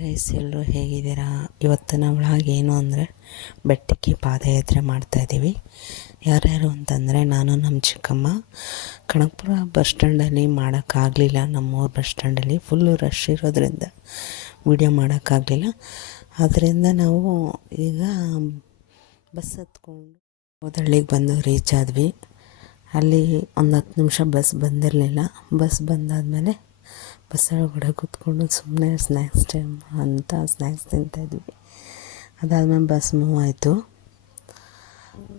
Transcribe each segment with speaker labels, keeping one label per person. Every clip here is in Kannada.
Speaker 1: Guys ಎಲ್ಲರೂ ಹೇಗಿದ್ದೀರಾ? ಇವತ್ತಿನ ನಾವು ಏನು ಅಂದರೆ ಬೆಟ್ಟಕ್ಕೆ ಪಾದಯಾತ್ರೆ ಮಾಡ್ತಾಯಿದ್ದೀವಿ ಯಾರ್ಯಾರು ಅಂತಂದರೆ ನಾನು ನಮ್ಮ ಚಿಕ್ಕಮ್ಮ. ಕನಕಪುರ ಬಸ್ ಸ್ಟ್ಯಾಂಡಲ್ಲಿ ಮಾಡೋಕ್ಕಾಗಲಿಲ್ಲ. ನಮ್ಮೂರ ಬಸ್ ಸ್ಟ್ಯಾಂಡಲ್ಲಿ ಫುಲ್ಲು ರಶ್ ಇರೋದ್ರಿಂದ ವಿಡಿಯೋ ಮಾಡೋಕ್ಕಾಗಲಿಲ್ಲ. ಆದ್ದರಿಂದ ನಾವು ಈಗ ಬಸ್ ಹತ್ಕೊಂಡು ಹೋದಳ್ಳಿಗೆ ಬಂದು ರೀಚ್ ಆದ್ವಿ. ಅಲ್ಲಿ ಒಂದು ಹತ್ತು ನಿಮಿಷ ಬಸ್ ಬಂದಿರಲಿಲ್ಲ. ಬಸ್ ಬಂದಾದಮೇಲೆ ಬಸ್ ಒಳಗಡೆ ಕೂತ್ಕೊಂಡು ಸುಮ್ಮನೆ ಸ್ನ್ಯಾಕ್ಸ್ ಟೈಮ್ ಅಂತ ಸ್ನ್ಯಾಕ್ಸ್ ತಿಂತಾಯಿದ್ವಿ ಅದಾದಮೇಲೆ ಬಸ್ ಮೂವ್ ಆಯಿತು.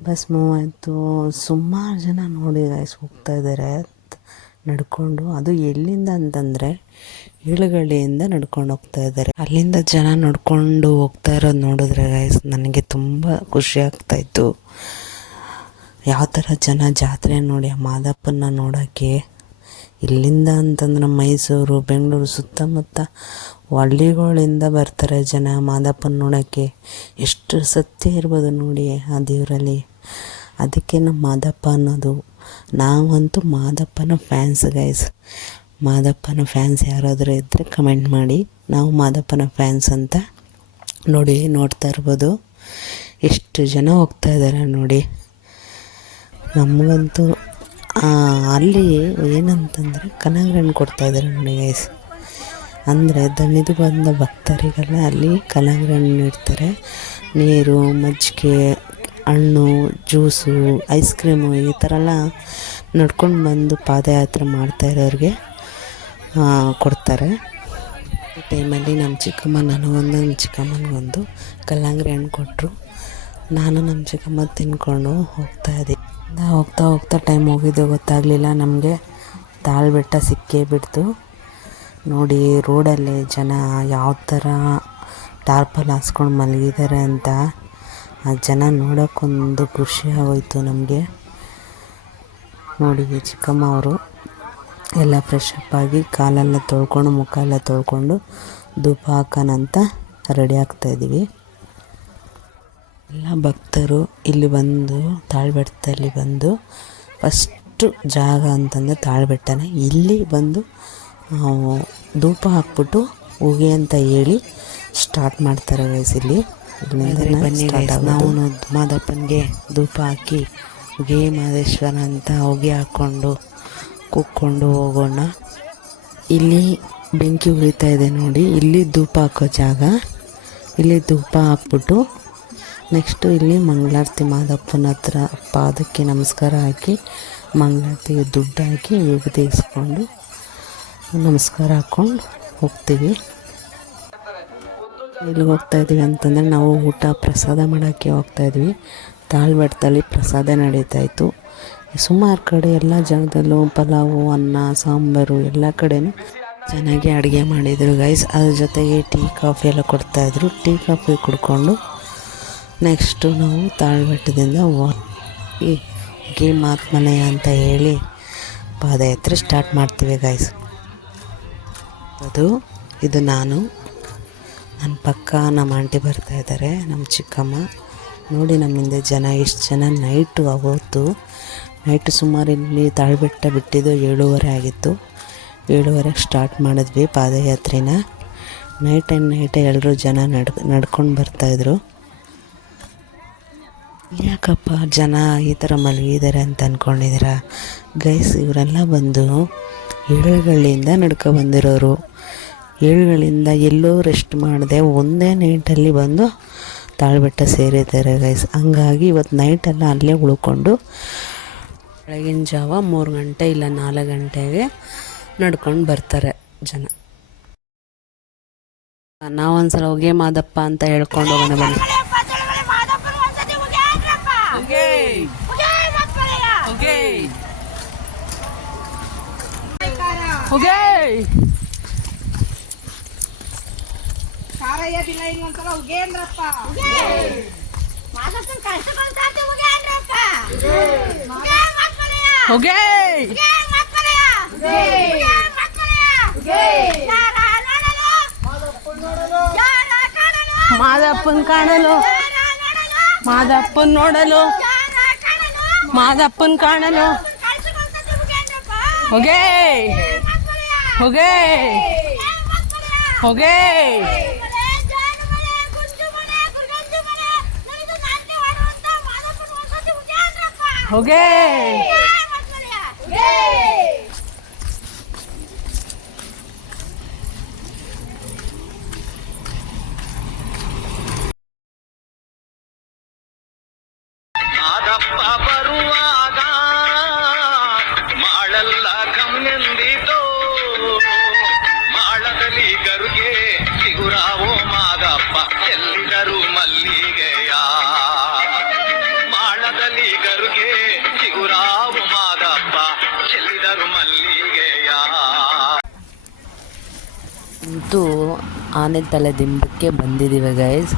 Speaker 1: ಬಸ್ ಮೂವ್ ಆಯಿತು. ಸುಮಾರು ಜನ ನೋಡಿ ಗೈಸ್ ಹೋಗ್ತಾ ಇದ್ದಾರೆ ನಡ್ಕೊಂಡು, ಅದು ಎಲ್ಲಿಂದ ಅಂತಂದರೆ ಏಳುಗಳಿಯಿಂದ ನಡ್ಕೊಂಡು ಹೋಗ್ತಾ ಇದ್ದಾರೆ ಅಲ್ಲಿಂದ ಜನ ನಡ್ಕೊಂಡು ಹೋಗ್ತಾ ಇರೋದು ನೋಡಿದ್ರೆ ಗೈಸ್ ನನಗೆ ತುಂಬ ಖುಷಿ ಆಗ್ತಾಯಿತ್ತು ಯಾವ ಥರ ಜನ ಜಾತ್ರೆ ನೋಡಿ, ಆ ಮಾದಪ್ಪನ ನೋಡೋಕ್ಕೆ ಇಲ್ಲಿಂದ ಅಂತಂದ್ರೆ ಮೈಸೂರು, ಬೆಂಗಳೂರು ಸುತ್ತಮುತ್ತ ಹಳ್ಳಿಗಳಿಂದ ಬರ್ತಾರೆ ಜನ ಮಾದಪ್ಪನ ನೋಡೋಕ್ಕೆ. ಎಷ್ಟು ಸತ್ಯ ಇರ್ಬೋದು ನೋಡಿ ಆ ದೇವರಲ್ಲಿ. ಅದಕ್ಕೆ ನಮ್ಮ ಮಾದಪ್ಪ ಅನ್ನೋದು. ನಾವಂತೂ ಮಾದಪ್ಪನ ಫ್ಯಾನ್ಸ್ ಗೈಸ್ ಮಾದಪ್ಪನ ಫ್ಯಾನ್ಸ್ ಯಾರಾದರೂ ಇದ್ದರೆ ಕಮೆಂಟ್ ಮಾಡಿ. ನಾವು ಮಾದಪ್ಪನ ಫ್ಯಾನ್ಸ್ ಅಂತ ನೋಡಿ ನೋಡ್ತಾ ಇರ್ಬೋದು. ಎಷ್ಟು ಜನ ಹೋಗ್ತಾ ಇದ್ದಾರೆ ನೋಡಿ. ನಮಗಂತೂ ಅಲ್ಲಿ ಏನಂತಂದರೆ ಕನಗಳನ್ನು ಕೊಡ್ತಾಯಿದ್ದಾರೆ ನೋಡಿ ಗೈಸ್ ಅಂದರೆ ದಣಿದು ಬಂದ ಭಕ್ತರಿಗೆಲ್ಲ ಅಲ್ಲಿ ಕನಗಳನ್ನು ನೀಡ್ತಾರೆ. ನೀರು, ಮಜ್ಜಿಗೆ, ಹಣ್ಣು, ಜ್ಯೂಸು ಐಸ್ ಕ್ರೀಮು ಈ ಥರ ಎಲ್ಲ ನಡ್ಕೊಂಡು ಬಂದು ಪಾದಯಾತ್ರೆ ಮಾಡ್ತಾ ಇರೋರಿಗೆ ಕೊಡ್ತಾರೆ. ಟೈಮಲ್ಲಿ ನಮ್ಮ ಚಿಕ್ಕಮ್ಮ ನನಗೊಂದು ನಮ್ಮ ಚಿಕ್ಕಮ್ಮನಿಗೊಂದು ಕಲ್ಲಂಗಡಿ ಹಣ್ಣು ಕೊಟ್ಟರು ನಾನು ನಮ್ಮ ಚಿಕ್ಕಮ್ಮ ತಿನ್ಕೊಂಡು ಹೋಗ್ತಾ ಹೋಗ್ತಾ ಹೋಗ್ತಾ ಟೈಮ್ ಹೋಗಿದ್ದು ಗೊತ್ತಾಗಲಿಲ್ಲ ನಮಗೆ. ತಾಳ್ ಬೆಟ್ಟ ಸಿಕ್ಕೇ ಬಿಡ್ತು. ನೋಡಿ ರೋಡಲ್ಲಿ ಜನ ಯಾವ ಥರ ಟಾರ್ಪಲ್ ಹಾಸ್ಕೊಂಡು ಮಲಗಿದ್ದಾರೆ ಅಂತ. ಆ ಜನ ನೋಡೋಕ್ಕೊಂದು ಖುಷಿ ಆಗೋಯ್ತು ನಮಗೆ. ನೋಡಿ ಚಿಕ್ಕಮ್ಮ ಅವರು ಎಲ್ಲ ಫ್ರೆಶ್ ಅಪ್ ಆಗಿ ಕಾಲೆಲ್ಲ ತೊಳ್ಕೊಂಡು, ಮುಖ ಎಲ್ಲ ತೊಳ್ಕೊಂಡು ಧೂಪ ಹಾಕೋಣಂತ ರೆಡಿ ಆಗ್ತಾಯಿದ್ದೀವಿ ಎಲ್ಲ ಭಕ್ತರು ಇಲ್ಲಿ ಬಂದು ತಾಳ್ಬೆಟ್ಟದಲ್ಲಿ ಬಂದು ಫಸ್ಟು ಜಾಗ ಅಂತಂದರೆ ತಾಳ್ಬೆಟ್ಟನೇ. ಇಲ್ಲಿ ಬಂದು ಧೂಪ ಹಾಕ್ಬಿಟ್ಟು ಹೋಗಿ ಅಂತ ಹೇಳಿ ಸ್ಟಾರ್ಟ್ ಮಾಡ್ತಾರೆ ಗೈಸ್ ಇಲ್ಲಿ. ನಾವು ಮಾದಪ್ಪನಿಗೆ ಧೂಪ ಹಾಕಿ ಉಗಿ ಮಾದೇಶ್ವರ ಅಂತ ಹೊಗೆ ಹಾಕ್ಕೊಂಡು ಕುಕ್ಕೊಂಡು ಹೋಗೋಣ. ಇಲ್ಲಿ ಬೆಂಕಿ ಉರಿತಾ ಇದೆ ನೋಡಿ. ಇಲ್ಲಿ ಧೂಪ ಹಾಕೋ ಜಾಗ. ಇಲ್ಲಿ ಧೂಪ ಹಾಕ್ಬಿಟ್ಟು ನೆಕ್ಸ್ಟು ಇಲ್ಲಿ ಮಂಗಳಾರತಿ ಮಾದಪ್ಪನ ಹತ್ರ ಪಾದಕ್ಕೆ ನಮಸ್ಕಾರ ಹಾಕಿ, ಮಂಗಳಾರತಿಗೆ ದುಡ್ಡು ಹಾಕಿ ವಿಭೂತಿ ಇಸ್ಕೊಂಡು ನಮಸ್ಕಾರ ಹಾಕ್ಕೊಂಡು ಹೋಗ್ತೀವಿ. ಎಲ್ಲಿಗೆ ಹೋಗ್ತಾ ಇದ್ದೀವಿ ಅಂತಂದರೆ ನಾವು ಊಟ ಪ್ರಸಾದ ಮಾಡೋಕ್ಕೆ ಹೋಗ್ತಾ ಇದ್ವಿ ತಾಳ್ಬೆಟ್ಟದಲ್ಲಿ ಪ್ರಸಾದ ನಡೀತಾ ಇತ್ತು. ಸುಮಾರು ಕಡೆ ಎಲ್ಲ ಜಾಗದಲ್ಲೂ ಪಲಾವು, ಅನ್ನ, ಸಾಂಬಾರು ಎಲ್ಲ ಕಡೆನೂ ಚೆನ್ನಾಗಿ ಅಡುಗೆ ಮಾಡಿದರು ಗೈಸ್ ಅದ್ರ ಜೊತೆಗೆ ಟೀ ಕಾಫಿ ಎಲ್ಲ ಕೊಡ್ತಾಯಿದ್ರು ಟೀ ಕಾಫಿ ಕುಡ್ಕೊಂಡು ನೆಕ್ಸ್ಟು ನಾವು ತಾಳ್ಬೆಟ್ಟದಿಂದ ಹೋಗಿ ಗಿ ಮಾತ್ಮಲಯ ಅಂತ ಹೇಳಿ ಪಾದಯಾತ್ರೆ ಸ್ಟಾರ್ಟ್ ಮಾಡ್ತೀವಿ ಗಾಯ್ಸ್ ಅದು, ಇದು ನಾನು ನನ್ನ ಪಕ್ಕ ನಮ್ಮ ಆಂಟಿ ಬರ್ತಾ ಇದ್ದಾರೆ ನಮ್ಮ ಚಿಕ್ಕಮ್ಮ. ನೋಡಿ ನಮ್ಮ ಹಿಂದೆ ಜನ, ಎಷ್ಟು ಜನ ನೈಟು ಅವತ್ತು ನೈಟು ಸುಮಾರು ಇಲ್ಲಿ ತಾಳ್ಬೆಟ್ಟ ಬಿಟ್ಟಿದ್ದು ಏಳುವರೆ ಆಗಿತ್ತು. ಏಳುವರೆಗೆ ಸ್ಟಾರ್ಟ್ ಮಾಡಿದ್ವಿ ಪಾದಯಾತ್ರೆನ. ನೈಟ್ ಆ್ಯಂಡ್ ನೈಟ್ ಎಲ್ಲರೂ ಜನ ನಡ್ ನಡ್ಕೊಂಡು ಬರ್ತಾಯಿದ್ರು ಯಾಕಪ್ಪ ಜನ ಈ ಥರ ಮಲಗಿದ್ದಾರೆ ಅಂತ ಅಂದ್ಕೊಂಡಿದ್ದೀರಾ ಗೈಸ್ ಇವರೆಲ್ಲ ಬಂದು ಏಳುಗಳಿಂದ ನಡ್ಕೊ ಬಂದಿರೋರು. ಏಳುಗಳಿಂದ ಎಲ್ಲೋ ರೆಸ್ಟ್ ಮಾಡಿದೆ ಒಂದೇ ನೈಟಲ್ಲಿ ಬಂದು ತಾಳ್ಬೆಟ್ಟ ಸೇರಿದ್ದಾರೆ ಗೈಸ್ ಹಂಗಾಗಿ ಇವತ್ತು ನೈಟೆಲ್ಲ ಅಲ್ಲೇ ಉಳ್ಕೊಂಡು ಬೆಳಗಿನ ಜಾವ ಮೂರು ಗಂಟೆ ಇಲ್ಲ ನಾಲ್ಕು ಗಂಟೆಗೆ ನಡ್ಕೊಂಡು ಬರ್ತಾರೆ ಜನ. ನಾವೊಂದ್ಸಲ ಹೋಗೇ ಮಾದಪ್ಪ ಅಂತ ಹೇಳ್ಕೊಂಡು ಹೋಗೋಣ ಬನ್ನಿ.
Speaker 2: ಸಾರಯ್ಯ ದಿನ ಹಿಂಗ್ ಒಂದ್ಸಲ ಉಗೇಂದ್ರಪ್ಪ
Speaker 3: ಹೋಗೇ ಮಾದಪ್ಪನ್ ಕಾಣಲು ಮಾದಪ್ಪನ್ ನೋಡಲು ಮಾದಪ್ಪನ್ ಕಾಣಲು ಹೋಗೇ ಹೋಗೇ ಹೋಗೇ ಹೋಗೇ
Speaker 4: ಮಾದಪ್ಪ
Speaker 3: ಅಂತೂ ಆನೆ ತಲೆ ದಿಂಬಕ್ಕೆ ಬಂದಿದ್ದೀವಿ ಗೈಸ್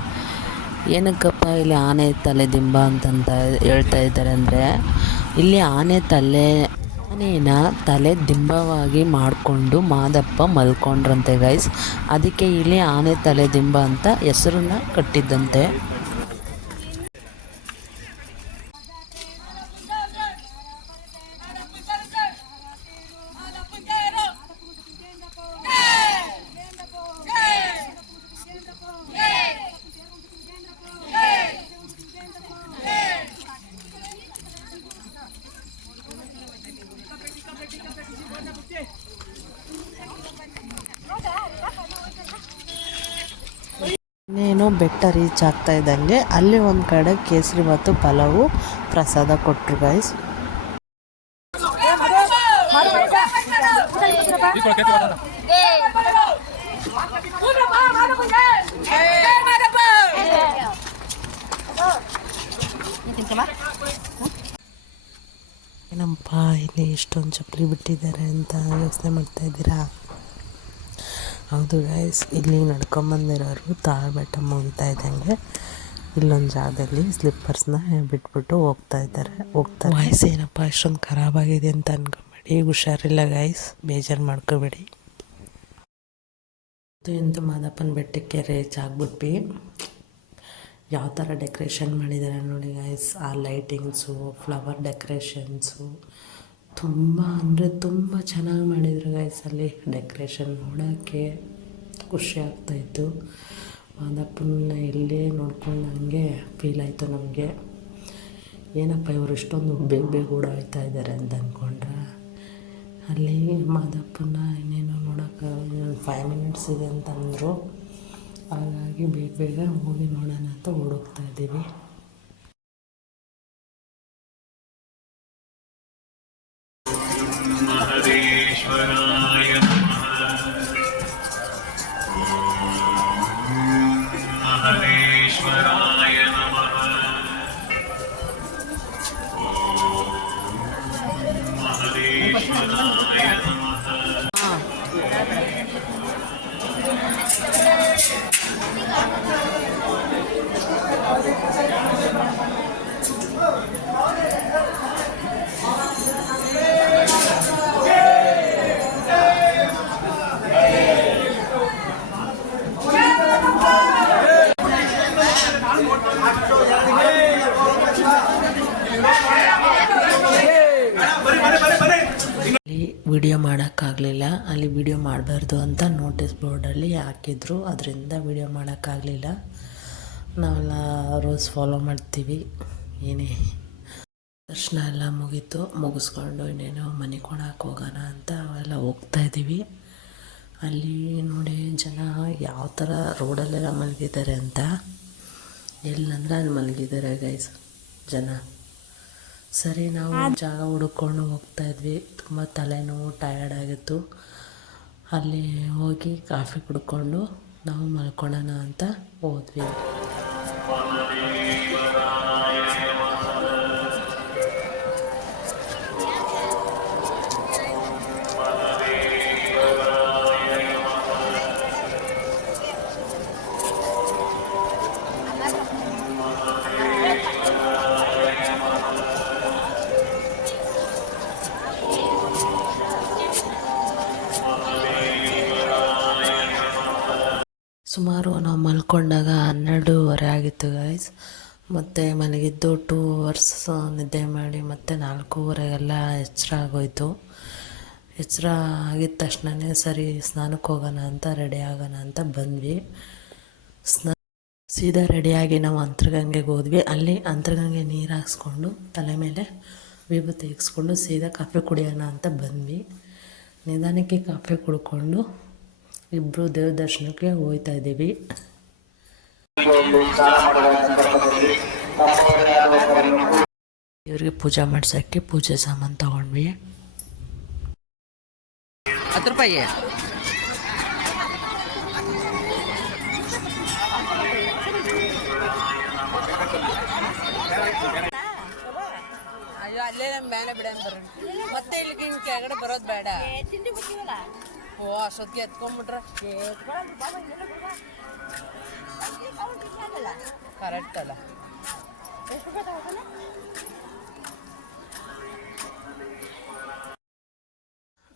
Speaker 3: ಏನಕ್ಕಪ್ಪ ಇಲ್ಲಿ ಆನೆ ತಲೆ ದಿಂಬ ಅಂತಂತ ಹೇಳ್ತಾ ಇದ್ದಾರೆ ಅಂದರೆ, ಇಲ್ಲಿ ಆನೆ ತಲೆ ಆನೆನ ತಲೆ ದಿಂಬವಾಗಿ ಮಾಡಿಕೊಂಡು ಮಾದಪ್ಪ ಮಲ್ಕೊಂಡ್ರಂತೆ ಗೈಸ್ ಅದಕ್ಕೆ ಇಲ್ಲಿ ಆನೆ ತಲೆ ದಿಂಬ ಅಂತ ಹೆಸರನ್ನ ಕಟ್ಟಿದ್ದಂತೆ. ಇನ್ನೇನು ಬೆಟ್ಟ ರೀಚ್ ಆಗ್ತಾ ಇದ್ದಂಗೆ ಅಲ್ಲಿ ಒಂದು ಕಡೆ ಕೇಸರಿ ಮತ್ತು ಪಲಾವು ಪ್ರಸಾದ ಕೊಟ್ಟರು ಗೈಸ್ ಏನಪ್ಪ, ಇಲ್ಲಿ ಇಷ್ಟೊಂದು ಚಪ್ಪಲಿ ಬಿಟ್ಟಿದ್ದಾರೆ ಅಂತ ಯೋಚನೆ ಮಾಡ್ತಾ ಇದ್ದೀರಾ? ಹೌದು ಗೈಸ್ ಇಲ್ಲಿ ನಡ್ಕೊಂಬಂದಿರೋರು ತಾಳ ಬೆಟ್ಟ ಮುಗಿತಾ ಇದ್ದಂಗೆ. ಇಲ್ಲೊಂದು ಜಾಗದಲ್ಲಿ ಸ್ಲಿಪ್ಪರ್ಸ್ನ ಬಿಟ್ಬಿಟ್ಟು ಹೋಗ್ತಾ ಇದ್ದಾರೆ. ಹೋಗ್ತಾರೆ ವಾಯ್ಸ್ ಏನಪ್ಪ ಇಷ್ಟೊಂದು ಖರಾಬಾಗಿದೆ ಅಂತ ಅನ್ಕೊಂಬೇಡಿ. ಹುಷಾರಿಲ್ಲ ಗೈಸ್ ಬೇಜಾರು ಮಾಡ್ಕೋಬೇಡಿ. ಇಂತ ಮಾದಪ್ಪನ ಬೆಟ್ಟಕ್ಕೆ ರೇಚ್ ಆಗ್ಬಿಟ್ವಿ ಯಾವ ಥರ ಡೆಕೋರೇಷನ್ ಮಾಡಿದ್ದಾರೆ ನೋಡಿ ಗೈಸ್ ಆ ಲೈಟಿಂಗ್ಸು ಫ್ಲವರ್ ಡೆಕೋರೇಷನ್ಸು ತುಂಬ ಅಂದರೆ ತುಂಬ ಚೆನ್ನಾಗಿ ಮಾಡಿದರು ಗೈಸ್ ಅಲ್ಲಿ. ಡೆಕೋರೇಷನ್ ನೋಡೋಕ್ಕೆ ಖುಷಿ ಆಗ್ತಾಯಿತ್ತು ಮಾದಪ್ಪನ ಎಲ್ಲೇ ನೋಡ್ಕೊಂಡಂಗೆ ಫೀಲ್ ಆಯಿತು ನಮಗೆ. ಏನಪ್ಪ ಇವರು ಇಷ್ಟೊಂದು ಬೇಗ ಬೇಗ ಓಡಾಡ್ತಾ ಇದ್ದಾರೆ ಅಂತ ಅಂದ್ಕೊಂಡ್ರೆ ಅಲ್ಲಿ ಮಾದಪ್ಪನ ಇನ್ನೇನು ನೋಡೋಕೆ ಫೈವ್ ಮಿನಿಟ್ಸ್ ಇದೆ ಅಂತಂದರು. ಹಾಗಾಗಿ ಬೇಗ ಬೇಗ ಹೋಗಿ ನೋಡೋಣ ಅಂತ ಓಡೋಗ್ತಾ ಇದ್ದೀವಿ. ಮಾಡಬಾರ್ದು ಅಂತ ನೋಟಿಸ್ ಬೋರ್ಡಲ್ಲಿ ಹಾಕಿದ್ರು. ಅದರಿಂದ ವಿಡಿಯೋ ಮಾಡೋಕ್ಕಾಗಲಿಲ್ಲ. ನಾವೆಲ್ಲ ರೂಲ್ಸ್ ಫಾಲೋ ಮಾಡ್ತೀವಿ. ಏನೇ ದರ್ಶನ ಎಲ್ಲ ಮುಗೀತು. ಮುಗಿಸ್ಕೊಂಡು ಇನ್ನೇನೋ ಮನೆ ಕೊಡೋಕೆ ಹೋಗೋಣ ಅಂತ ಅವೆಲ್ಲ ಹೋಗ್ತಾ ಇದ್ದೀವಿ. ಅಲ್ಲಿ ನೋಡಿ ಜನ ಯಾವ ಥರ ರೋಡಲ್ಲೆಲ್ಲ ಮಲಗಿದ್ದಾರೆ ಅಂತ. ಎಲ್ಲಂದ್ರೆ ಅಲ್ಲಿ ಮಲಗಿದ್ದಾರೆ ಗೈಸ್ ಜನ. ಸರಿ, ನಾವು ಜಾಗ ಹುಡುಕೊಂಡು ಹೋಗ್ತಾ ಇದ್ವಿ. ತುಂಬ ತಲೆನೋವು ಟಯರ್ಡ್ ಆಗಿತ್ತು. ಅಲ್ಲಿ ಹೋಗಿ ಕಾಫಿ ಕುಡ್ಕೊಂಡು ನಾವು ಮಲ್ಕೊಳ್ಳೋಣ ಅಂತ ಹೋದ್ವಿ. ಗೈಸ್ ಮತ್ತು ಮನೆಗಿದ್ದು ಟೂ ಅವರ್ಸ್ ನಿದ್ದೆ ಮಾಡಿ ಮತ್ತೆ ನಾಲ್ಕೂವರೆಗೆಲ್ಲ ಎಚ್ಚರ ಆಗೋಯ್ತು. ಎಚ್ಚರ ಆಗಿದ ತಕ್ಷಣವೇ ಸರಿ, ಸ್ನಾನಕ್ಕೆ ಹೋಗೋಣ ಅಂತ, ರೆಡಿ ಆಗೋಣ ಅಂತ ಬಂದ್ವಿ. ಸ್ನಾ, ಸೀದಾ ರೆಡಿಯಾಗಿ ನಾವು ಅಂತರ್ಗಂಗೆಗೆ ಹೋದ್ವಿ. ಅಲ್ಲಿ ಅಂತರ್ಗಂಗೆ ನೀರು ಹಾಕ್ಸ್ಕೊಂಡು ತಲೆ ಮೇಲೆ ವಿಭೂತಿ ಇಕ್ಸ್ಕೊಂಡು ಸೀದಾ ಕಾಫಿ ಕುಡಿಯೋಣ ಅಂತ ಬಂದ್ವಿ. ನಿಧಾನಕ್ಕೆ ಕಾಫಿ ಕುಡ್ಕೊಂಡು ಇಬ್ಬರು ದೇವ್ರ ದರ್ಶನಕ್ಕೆ ಹೋಗ್ತಾ ಇದ್ದೀವಿ. ಇವ್ರಿಗೆ ಪೂಜೆ ಮಾಡ್ಸೋಕ್ಕೆ ಪೂಜೆ ಸಾಮಾನು ತಗೊಂಡ್ವಿ.
Speaker 5: ಹತ್ತು ರೂಪಾಯಿ. ಅಯ್ಯೋ ಅಲ್ಲೇ ನಮ್ಮ ಮೇಲೆ ಬಿಡ ಬರ್ರಿ ಮತ್ತೆ ಇಲ್ಲಿಗೆ ಹಿಂಗೆ ಕೆಳಗಡೆ ಬರೋದು ಬೇಡ. ಓ, ಅಷ್ಟೊತ್ತಿಗೆ ಎತ್ಕೊಂಡ್ಬಿಟ್ರೆ? ಕರೆಕ್ಟ್ ಅಲ್ಲ.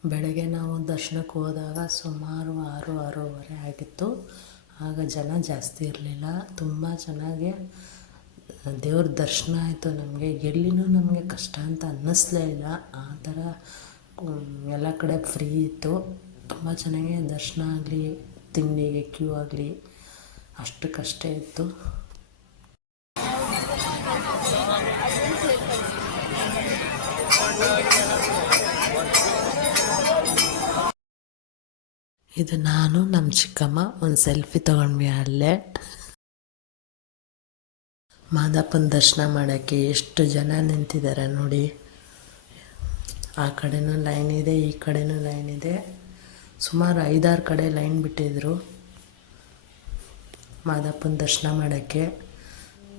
Speaker 3: ಬೆಳಗ್ಗೆ ನಾವು ದರ್ಶನಕ್ಕೆ ಹೋದಾಗ ಸುಮಾರು ಆರು, ಆರೂವರೆ ಆಗಿತ್ತು. ಆಗ ಜನ ಜಾಸ್ತಿ ಇರಲಿಲ್ಲ. ತುಂಬ ಚೆನ್ನಾಗಿ ದೇವ್ರ ದರ್ಶನ ಆಯಿತು ನಮಗೆ. ಎಲ್ಲಿನೂ ನಮಗೆ ಕಷ್ಟ ಅಂತ ಅನ್ನಿಸ್ಲೇ ಇಲ್ಲ. ಆ ಥರ ಎಲ್ಲ ಕಡೆ ಫ್ರೀ ಇತ್ತು. ತುಂಬ ಚೆನ್ನಾಗಿ ದರ್ಶನ ಆಗಲಿ, ತಿಂಡಿಗೆ ಕ್ಯೂ ಆಗಲಿ, ಅಷ್ಟಕ್ಕಷ್ಟೇ ಕಷ್ಟ ಇತ್ತು. ಇದು ನಾನು ನಮ್ಮ ಚಿಕ್ಕಮ್ಮ, ಒಂದು ಸೆಲ್ಫಿ ತೊಗೊಂಡ್ವಿ ಅಲ್ಲೇ. ಮಾದಪ್ಪನ ದರ್ಶನ ಮಾಡೋಕ್ಕೆ ಎಷ್ಟು ಜನ ನಿಂತಿದ್ದಾರೆ ನೋಡಿ. ಆ ಕಡೆನೂ ಲೈನ್ ಇದೆ, ಈ ಕಡೆನೂ ಲೈನ್ ಇದೆ. ಸುಮಾರು ಐದಾರು ಕಡೆ ಲೈನ್ ಬಿಟ್ಟಿದ್ರು. ಮಾದಪ್ಪನ ದರ್ಶನ ಮಾಡೋಕ್ಕೆ.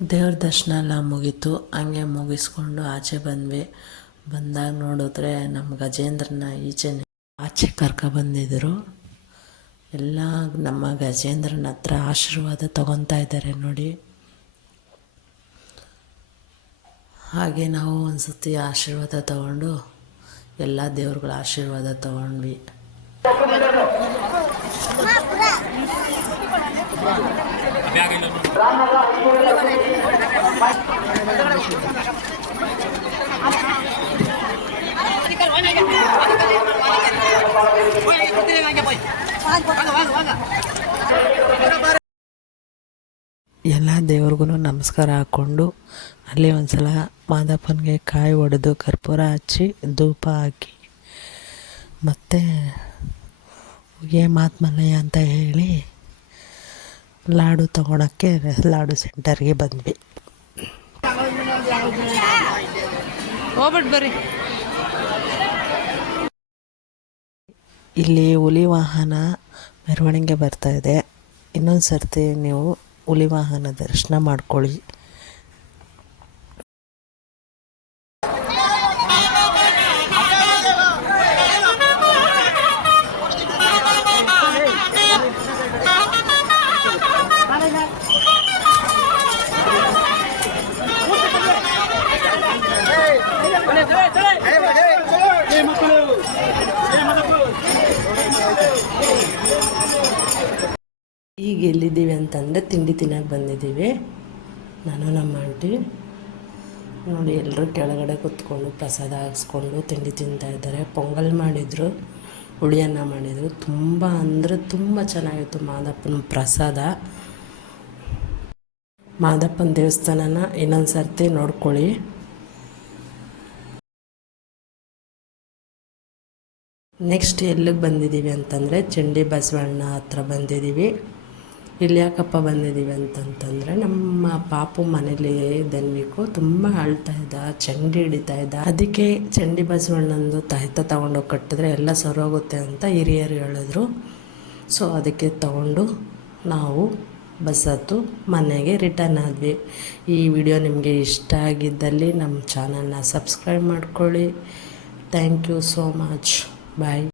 Speaker 3: ದೇವ್ರ ದರ್ಶನ ಎಲ್ಲ ಮುಗೀತು. ಹಂಗೆ ಮುಗಿಸ್ಕೊಂಡು ಆಚೆ ಬಂದ್ವಿ. ಬಂದಾಗ ನೋಡಿದ್ರೆ ನಮ್ಮ ಗಜೇಂದ್ರನ ಈಚೆ ಆಚೆ ಕರ್ಕೊಬಂದಿದ್ರು ಎಲ್ಲ ನಮ್ಮ ಗಜೇಂದ್ರನ ಹತ್ರ ಆಶೀರ್ವಾದ ತಗೊತಾ ಇದ್ದಾರೆ ನೋಡಿ. ಹಾಗೆ ನಾವು ಒಂದು ಸತಿ ಆಶೀರ್ವಾದ ತಗೊಂಡು ಎಲ್ಲ ದೇವ್ರುಗಳ ಆಶೀರ್ವಾದ ತಗೊಂಡ್ವಿ. ಎಲ್ಲ ದೇವ್ರಿಗೂ ನಮಸ್ಕಾರ ಹಾಕ್ಕೊಂಡು ಅಲ್ಲಿ ಒಂದ್ಸಲ ಮಾದಪ್ಪನಿಗೆ ಕಾಯಿ ಒಡೆದು ಕರ್ಪೂರ ಹಚ್ಚಿ ಧೂಪ ಹಾಕಿ. ಮತ್ತು ಏ ಮಾತ್ಮಲಯ ಅಂತ ಹೇಳಿ ಲಾಡು ತಗೊಳಕ್ಕೆ ಲಾಡು ಸೆಂಟರ್ಗೆ ಬಂದ್ವಿ.
Speaker 5: ಹೋಗ್ಬಿಟ್ಟು ಬರ್ರಿ.
Speaker 3: ಇಲ್ಲಿ ಹುಲಿ ವಾಹನ ಮೆರವಣಿಗೆ ಬರ್ತಾ ಇದೆ. ಇನ್ನೊಂದು ಸರ್ತಿ ನೀವು ಹುಲಿ ವಾಹನ ದರ್ಶನ ಮಾಡ್ಕೊಳ್ಳಿ. ಎಲ್ಲಿದ್ದೀವಿ ಅಂತಂದರೆ ತಿಂಡಿ ತಿನ್ನೋಕೆ ಬಂದಿದ್ದೀವಿ. ನಾನು ನಮ್ಮ ಆಂಟಿ. ನೋಡಿ ಎಲ್ಲರೂ ಕೆಳಗಡೆ ಕೂತ್ಕೊಂಡು ಪ್ರಸಾದ ಹಾಕ್ಸ್ಕೊಂಡು ತಿಂಡಿ ತಿಂತಾ ಇದ್ದಾರೆ. ಪೊಂಗಲ್ ಮಾಡಿದರು, ಹುಳಿಯನ್ನ ಮಾಡಿದರು. ತುಂಬ ಅಂದರೆ ತುಂಬ ಚೆನ್ನಾಗಿತ್ತು ಮಾದಪ್ಪನ ಪ್ರಸಾದ. ಮಾದಪ್ಪನ ದೇವಸ್ಥಾನನ ಇನ್ನೊಂದು ಸರ್ತಿ ನೋಡ್ಕೊಳ್ಳಿ. ನೆಕ್ಸ್ಟ್ ಎಲ್ಲಿಗೆ ಬಂದಿದ್ದೀವಿ ಅಂತಂದರೆ, ಚಂಡಿ ಬಸವಣ್ಣ ಹತ್ರ ಬಂದಿದ್ದೀವಿ. ಇಲ್ಲಿ ಯಾಕಪ್ಪ ಬಂದಿದ್ದೀವಿ ಅಂತಂತಂದರೆ ನಮ್ಮ ಪಾಪು ಮನೇಲಿ ದನ್ವಿಕು ತುಂಬ ಅಳ್ತಾ ಇದ್ದ, ಚಂಡಿ ಹಿಡಿತಾ ಇದ್ದ. ಅದಕ್ಕೆ ಚಂಡಿ ಬಸವಣ್ಣಂದು ತಾಯ್ತ ತಗೊಂಡೋಗಿ ಕಟ್ಟಿದ್ರೆ ಎಲ್ಲ ಸರೋಗುತ್ತೆ ಅಂತ ಹಿರಿಯರು ಹೇಳಿದ್ರು. ಸೊ ಅದಕ್ಕೆ ತಗೊಂಡು ನಾವು ಬಸ್ ಮನೆಗೆ ರಿಟರ್ನ್ ಆದ್ವಿ. ಈ ವಿಡಿಯೋ ನಿಮಗೆ ಇಷ್ಟ ಆಗಿದ್ದಲ್ಲಿ ನಮ್ಮ ಚಾನಲ್ನ ಸಬ್ಸ್ಕ್ರೈಬ್ ಮಾಡ್ಕೊಳ್ಳಿ. Thank you so much bye